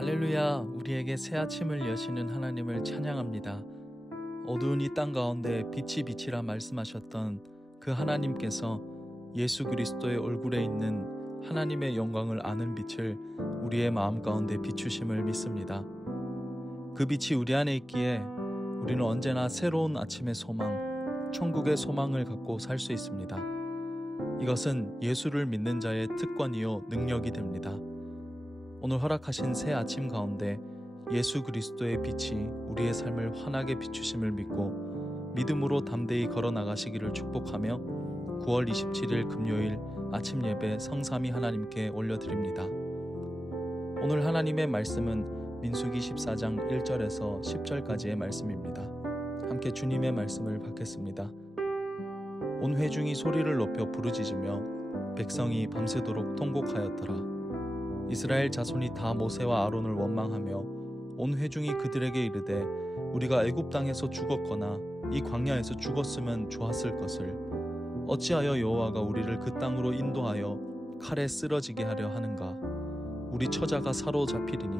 할렐루야, 우리에게 새 아침을 여시는 하나님을 찬양합니다. 어두운 이 땅 가운데 빛이 빛이라 말씀하셨던 그 하나님께서 예수 그리스도의 얼굴에 있는 하나님의 영광을 아는 빛을 우리의 마음 가운데 비추심을 믿습니다. 그 빛이 우리 안에 있기에 우리는 언제나 새로운 아침의 소망, 천국의 소망을 갖고 살 수 있습니다. 이것은 예수를 믿는 자의 특권이요 능력이 됩니다. 오늘 허락하신 새 아침 가운데 예수 그리스도의 빛이 우리의 삶을 환하게 비추심을 믿고 믿음으로 담대히 걸어 나가시기를 축복하며 9월 27일 금요일 아침 예배 성삼위 하나님께 올려드립니다. 오늘 하나님의 말씀은 민수기 14장 1절에서 10절까지의 말씀입니다. 함께 주님의 말씀을 받겠습니다. 온 회중이 소리를 높여 부르짖으며 백성이 밤새도록 통곡하였더라. 이스라엘 자손이 다 모세와 아론을 원망하며 온 회중이 그들에게 이르되 우리가 애굽 땅에서 죽었거나 이 광야에서 죽었으면 좋았을 것을 어찌하여 여호와가 우리를 그 땅으로 인도하여 칼에 쓰러지게 하려 하는가. 우리 처자가 사로잡히리니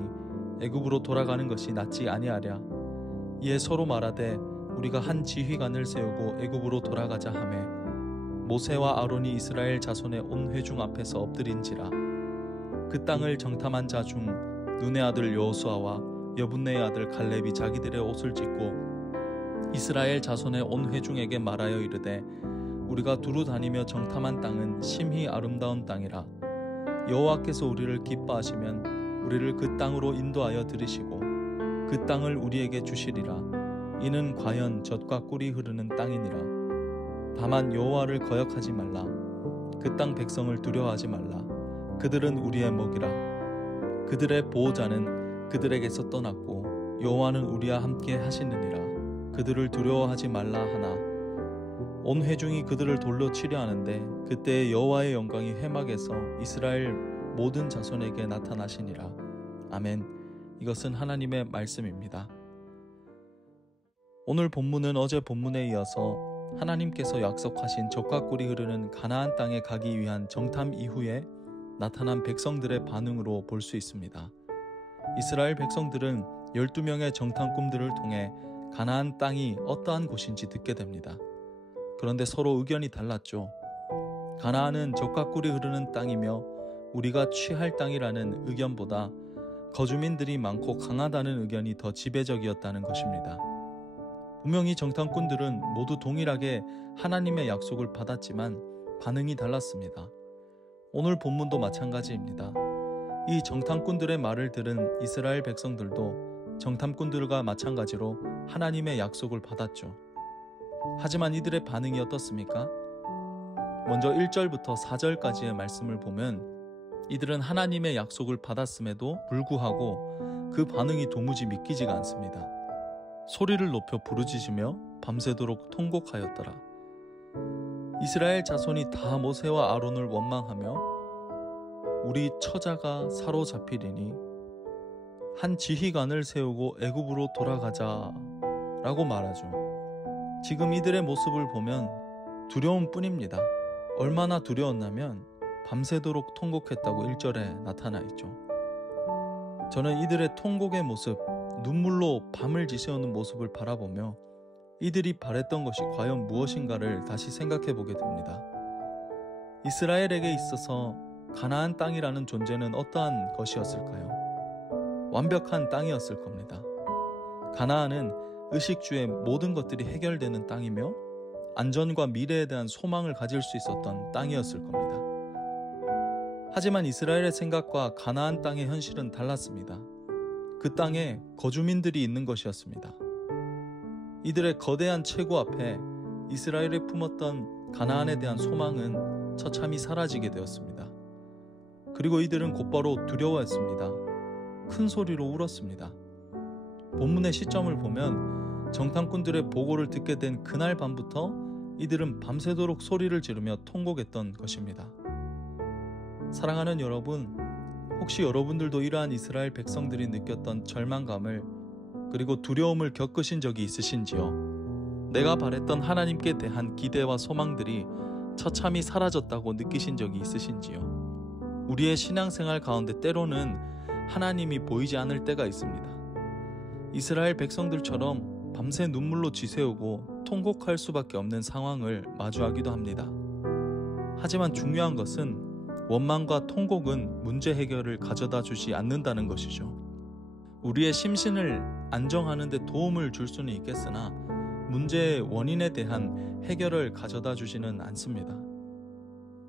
애굽으로 돌아가는 것이 낫지 아니하랴. 이에 서로 말하되 우리가 한 지휘관을 세우고 애굽으로 돌아가자 하매 모세와 아론이 이스라엘 자손의 온 회중 앞에서 엎드린지라. 그 땅을 정탐한 자 중 눈의 아들 여호수아와 여분네의 아들 갈렙이 자기들의 옷을 찢고 이스라엘 자손의 온 회중에게 말하여 이르되 우리가 두루 다니며 정탐한 땅은 심히 아름다운 땅이라. 여호와께서 우리를 기뻐하시면 우리를 그 땅으로 인도하여 들이시고 그 땅을 우리에게 주시리라. 이는 과연 젖과 꿀이 흐르는 땅이니라. 다만 여호와를 거역하지 말라. 그 땅 백성을 두려워하지 말라. 그들은 우리의 먹이라. 그들의 보호자는 그들에게서 떠났고 여호와는 우리와 함께 하시느니라. 그들을 두려워하지 말라 하나 온 회중이 그들을 돌로 치려 하는데 그때에 여호와의 영광이 회막에서 이스라엘 모든 자손에게 나타나시니라. 아멘. 이것은 하나님의 말씀입니다. 오늘 본문은 어제 본문에 이어서 하나님께서 약속하신 젖과 꿀이 흐르는 가나안 땅에 가기 위한 정탐 이후에 나타난 백성들의 반응으로 볼 수 있습니다. 이스라엘 백성들은 12명의 정탐꾼들을 통해 가나안 땅이 어떠한 곳인지 듣게 됩니다. 그런데 서로 의견이 달랐죠. 가나안은 젖과 꿀이 흐르는 땅이며 우리가 취할 땅이라는 의견보다 거주민들이 많고 강하다는 의견이 더 지배적이었다는 것입니다. 분명히 정탐꾼들은 모두 동일하게 하나님의 약속을 받았지만 반응이 달랐습니다. 오늘 본문도 마찬가지입니다. 이 정탐꾼들의 말을 들은 이스라엘 백성들도 정탐꾼들과 마찬가지로 하나님의 약속을 받았죠. 하지만 이들의 반응이 어떻습니까? 먼저 1절부터 4절까지의 말씀을 보면 이들은 하나님의 약속을 받았음에도 불구하고 그 반응이 도무지 믿기지가 않습니다. 소리를 높여 부르짖으며 밤새도록 통곡하였더라. 이스라엘 자손이 다 모세와 아론을 원망하며 우리 처자가 사로잡히리니 한 지휘관을 세우고 애굽으로 돌아가자 라고 말하죠. 지금 이들의 모습을 보면 두려움 뿐입니다. 얼마나 두려웠냐면 밤새도록 통곡했다고 1절에 나타나 있죠. 저는 이들의 통곡의 모습, 눈물로 밤을 지새우는 모습을 바라보며 이들이 바랬던 것이 과연 무엇인가를 다시 생각해 보게 됩니다. 이스라엘에게 있어서 가나안 땅이라는 존재는 어떠한 것이었을까요? 완벽한 땅이었을 겁니다. 가나안은 의식주의 모든 것들이 해결되는 땅이며 안전과 미래에 대한 소망을 가질 수 있었던 땅이었을 겁니다. 하지만 이스라엘의 생각과 가나안 땅의 현실은 달랐습니다. 그 땅에 거주민들이 있는 것이었습니다. 이들의 거대한 체구 앞에 이스라엘이 품었던 가나안에 대한 소망은 처참히 사라지게 되었습니다. 그리고 이들은 곧바로 두려워했습니다. 큰 소리로 울었습니다. 본문의 시점을 보면 정탐꾼들의 보고를 듣게 된 그날 밤부터 이들은 밤새도록 소리를 지르며 통곡했던 것입니다. 사랑하는 여러분, 혹시 여러분들도 이러한 이스라엘 백성들이 느꼈던 절망감을 그리고 두려움을 겪으신 적이 있으신지요? 내가 바랬던 하나님께 대한 기대와 소망들이 처참히 사라졌다고 느끼신 적이 있으신지요? 우리의 신앙생활 가운데 때로는 하나님이 보이지 않을 때가 있습니다. 이스라엘 백성들처럼 밤새 눈물로 쥐세우고 통곡할 수밖에 없는 상황을 마주하기도 합니다. 하지만 중요한 것은 원망과 통곡은 문제 해결을 가져다 주지 않는다는 것이죠. 우리의 심신을 안정하는 데 도움을 줄 수는 있겠으나 문제의 원인에 대한 해결을 가져다 주지는 않습니다.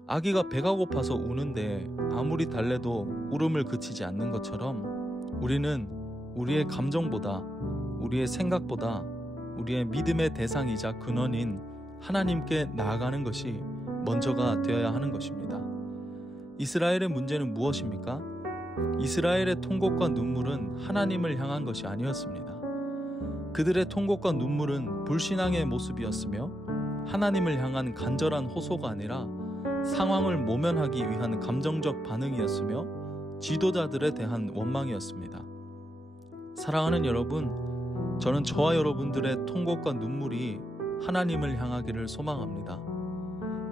아기가 배가 고파서 우는데 아무리 달래도 울음을 그치지 않는 것처럼 우리는 우리의 감정보다, 우리의 생각보다 우리의 믿음의 대상이자 근원인 하나님께 나아가는 것이 먼저가 되어야 하는 것입니다. 이스라엘의 문제는 무엇입니까? 이스라엘의 통곡과 눈물은 하나님을 향한 것이 아니었습니다. 그들의 통곡과 눈물은 불신앙의 모습이었으며 하나님을 향한 간절한 호소가 아니라 상황을 모면하기 위한 감정적 반응이었으며 지도자들에 대한 원망이었습니다. 사랑하는 여러분, 저는 저와 여러분들의 통곡과 눈물이 하나님을 향하기를 소망합니다.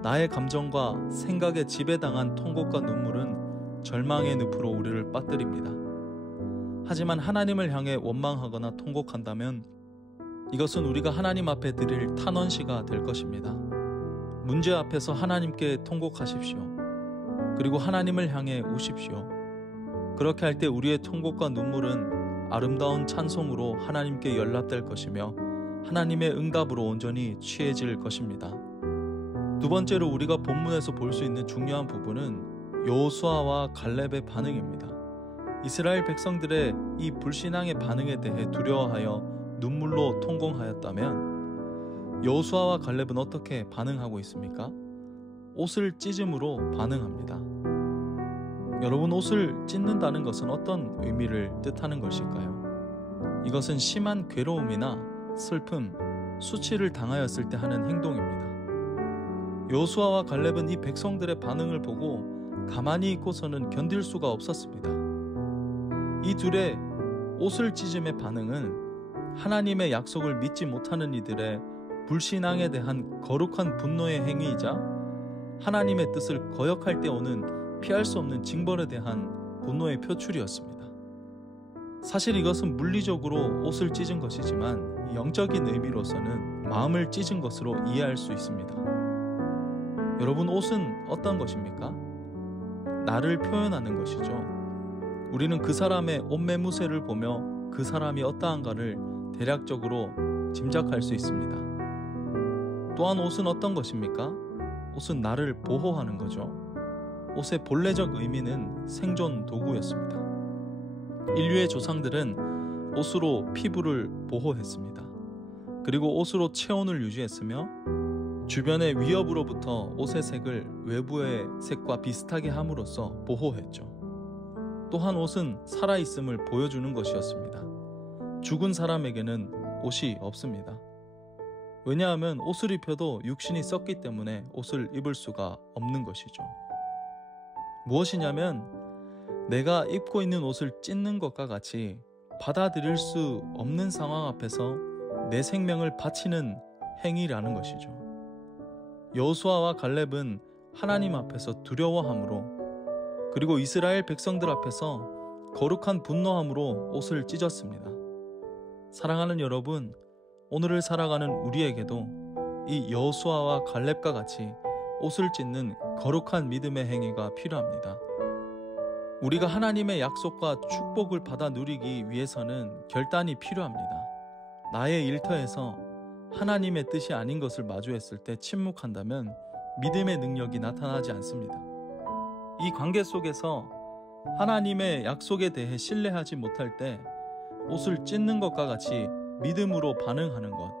나의 감정과 생각에 지배당한 통곡과 눈물은 절망의 늪으로 우리를 빠뜨립니다. 하지만 하나님을 향해 원망하거나 통곡한다면 이것은 우리가 하나님 앞에 드릴 탄원시가 될 것입니다. 문제 앞에서 하나님께 통곡하십시오. 그리고 하나님을 향해 우십시오. 그렇게 할 때 우리의 통곡과 눈물은 아름다운 찬송으로 하나님께 연락될 것이며 하나님의 응답으로 온전히 취해질 것입니다. 두 번째로 우리가 본문에서 볼 수 있는 중요한 부분은 여호수아와 갈렙의 반응입니다. 이스라엘 백성들의 이 불신앙의 반응에 대해 두려워하여 눈물로 통곡하였다면 여호수아와 갈렙은 어떻게 반응하고 있습니까? 옷을 찢음으로 반응합니다. 여러분, 옷을 찢는다는 것은 어떤 의미를 뜻하는 것일까요? 이것은 심한 괴로움이나 슬픔, 수치를 당하였을 때 하는 행동입니다. 여호수아와 갈렙은 이 백성들의 반응을 보고 가만히 있고서는 견딜 수가 없었습니다. 이 둘의 옷을 찢음의 반응은 하나님의 약속을 믿지 못하는 이들의 불신앙에 대한 거룩한 분노의 행위이자 하나님의 뜻을 거역할 때 오는 피할 수 없는 징벌에 대한 분노의 표출이었습니다. 사실 이것은 물리적으로 옷을 찢은 것이지만 영적인 의미로서는 마음을 찢은 것으로 이해할 수 있습니다. 여러분, 옷은 어떤 것입니까? 나를 표현하는 것이죠. 우리는 그 사람의 옷매무새를 보며 그 사람이 어떠한가를 대략적으로 짐작할 수 있습니다. 또한 옷은 어떤 것입니까? 옷은 나를 보호하는 거죠. 옷의 본래적 의미는 생존 도구였습니다. 인류의 조상들은 옷으로 피부를 보호했습니다. 그리고 옷으로 체온을 유지했으며 주변의 위협으로부터 옷의 색을 외부의 색과 비슷하게 함으로써 보호했죠. 또한 옷은 살아있음을 보여주는 것이었습니다. 죽은 사람에게는 옷이 없습니다. 왜냐하면 옷을 입혀도 육신이 썩기 때문에 옷을 입을 수가 없는 것이죠. 무엇이냐면 내가 입고 있는 옷을 찢는 것과 같이 받아들일 수 없는 상황 앞에서 내 생명을 바치는 행위라는 것이죠. 여호수아와 갈렙은 하나님 앞에서 두려워함으로 그리고 이스라엘 백성들 앞에서 거룩한 분노함으로 옷을 찢었습니다. 사랑하는 여러분, 오늘을 살아가는 우리에게도 이 여호수아와 갈렙과 같이 옷을 찢는 거룩한 믿음의 행위가 필요합니다. 우리가 하나님의 약속과 축복을 받아 누리기 위해서는 결단이 필요합니다. 나의 일터에서 하나님의 뜻이 아닌 것을 마주했을 때 침묵한다면 믿음의 능력이 나타나지 않습니다. 이 관계 속에서 하나님의 약속에 대해 신뢰하지 못할 때 옷을 찢는 것과 같이 믿음으로 반응하는 것,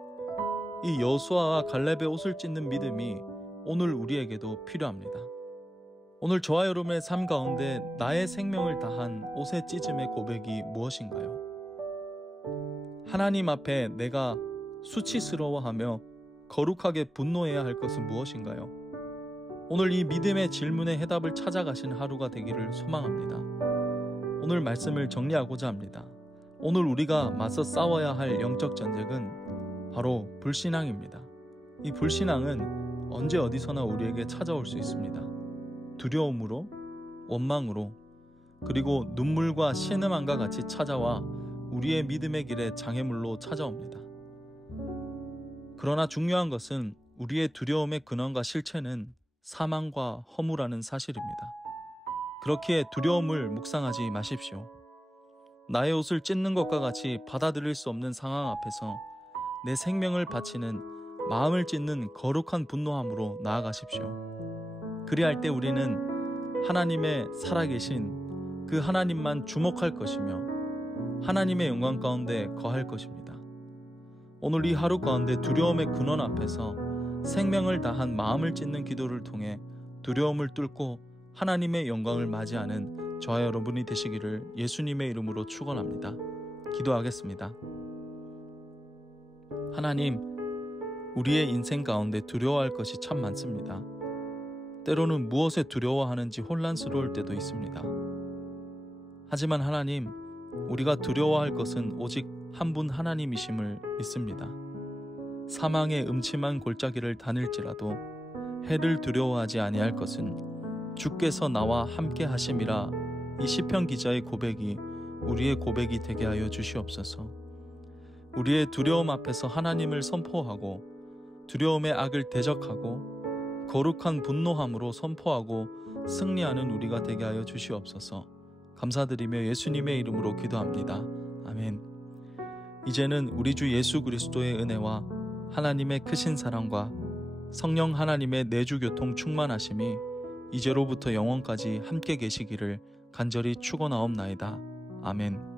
이 여호수아와 갈렙의 옷을 찢는 믿음이 오늘 우리에게도 필요합니다. 오늘 저와 여러분의 삶 가운데 나의 생명을 다한 옷의 찢음의 고백이 무엇인가요? 하나님 앞에 내가 수치스러워하며 거룩하게 분노해야 할 것은 무엇인가요? 오늘 이 믿음의 질문에 해답을 찾아가신 하루가 되기를 소망합니다. 오늘 말씀을 정리하고자 합니다. 오늘 우리가 맞서 싸워야 할 영적 전쟁은 바로 불신앙입니다. 이 불신앙은 언제 어디서나 우리에게 찾아올 수 있습니다. 두려움으로, 원망으로, 그리고 눈물과 신음함과 같이 찾아와 우리의 믿음의 길에 장애물로 찾아옵니다. 그러나 중요한 것은 우리의 두려움의 근원과 실체는 사망과 허무라는 사실입니다. 그렇기에 두려움을 묵상하지 마십시오. 나의 옷을 찢는 것과 같이 받아들일 수 없는 상황 앞에서 내 생명을 바치는 마음을 찢는 거룩한 분노함으로 나아가십시오. 그리할 때 우리는 하나님의 살아계신 그 하나님만 주목할 것이며 하나님의 영광 가운데 거할 것입니다. 오늘 이 하루 가운데 두려움의 근원 앞에서 생명을 다한 마음을 찢는 기도를 통해 두려움을 뚫고 하나님의 영광을 맞이하는 저와 여러분이 되시기를 예수님의 이름으로 축원합니다. 기도하겠습니다. 하나님, 우리의 인생 가운데 두려워할 것이 참 많습니다. 때로는 무엇에 두려워하는지 혼란스러울 때도 있습니다. 하지만 하나님, 우리가 두려워할 것은 오직 한 분 하나님이심을 믿습니다. 사망의 음침한 골짜기를 다닐지라도 해를 두려워하지 아니할 것은 주께서 나와 함께 하심이라. 이 시편 기자의 고백이 우리의 고백이 되게 하여 주시옵소서. 우리의 두려움 앞에서 하나님을 선포하고 두려움의 악을 대적하고 거룩한 분노함으로 선포하고 승리하는 우리가 되게 하여 주시옵소서. 감사드리며 예수님의 이름으로 기도합니다. 아멘. 이제는 우리 주 예수 그리스도의 은혜와 하나님의 크신 사랑과 성령 하나님의 내주교통 충만하심이 이제로부터 영원까지 함께 계시기를 간절히 축원하옵나이다. 아멘.